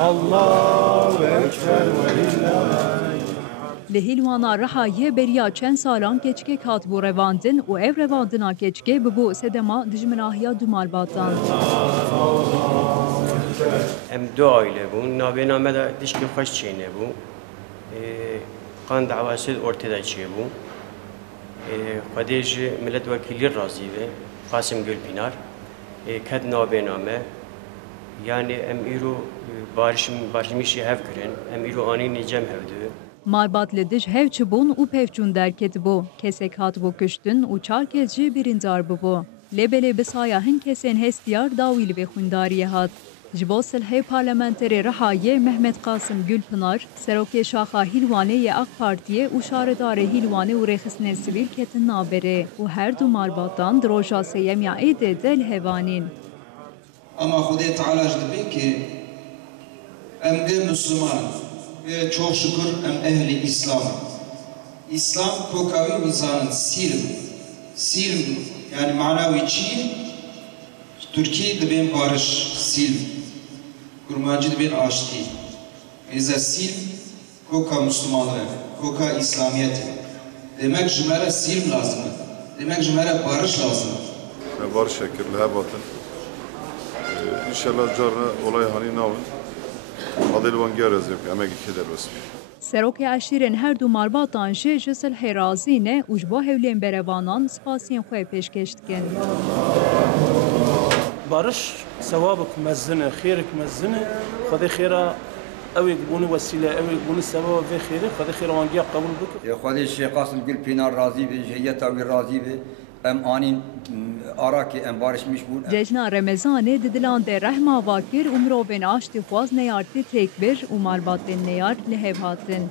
Allahu Ekber ve lillahi. Lehilwana rahaye beriya çend salan keçke kat bu revandin u ev revandina keçke bu sedema dijminahya du malbatan. Em du aile bun, navêname de dişkî xweş çêne bû. Qan dawası ortada çêbû. Xwedê ji milletvekîlî razî ve Qasım Gülpınar. Ket navêname. Yani em îro barişmişî hev kirin, em îro anînê cem hevdû. Malbat li dij hev çibûn û pevçûn derket bû. Kesek hat bû kuştin û çar kes jî birîndar bû. Lêbelê bi saya hin kesên hestiyar dawî li vê xwîndariyê hat. Ji bo silhê parlamenterê Rihayê Mehmet Qasım Gülpınar, serokê şaxa Hîlwanê yê AK Partiyê û şaredarê Hîlwanê û rêxistinên sivîl ketin navberê û her du malbatan di roja sêyemiya êdê de li hevanîn. Ama Xudê Teala ji dibe ki em de Müslüman ve çok şükür em ehli İslam. İslam kokavi mizanın silm yani manavi çi Türkiye dibin barış silm kurmancı dibin aştı. Eza silm koka Müslümanlığı, koka İslamiyet. Demek jimere silm lazım. Demek jimere barış lazım. Barış şekilde hebatın. İnşallah carna olay hani navın. Adilvan gerez yok, emek iki dervesi. Serokê eşîrên her du malbatan jî ji silhê razî ne û ji bo hewlên berevanan spasiyên xwe pêşkêş dikin. Barış sevabek mezzine, xêrek mezzine, Xwedê xêra evek bûnî vesîle, evek bûnî sebeba vê xêrê, Xwedê xêra wangiya qebûl bike. Xwedê Şeyh Qasım Gülpınar razî be, heyeta wî razî be. Em anîn arakê em barişmiş bûn. Cejna Remezanê di dilan de rehma vakir û mirovên aştî xwaz neyartî têk bir û malbatên neyar li hev hatin.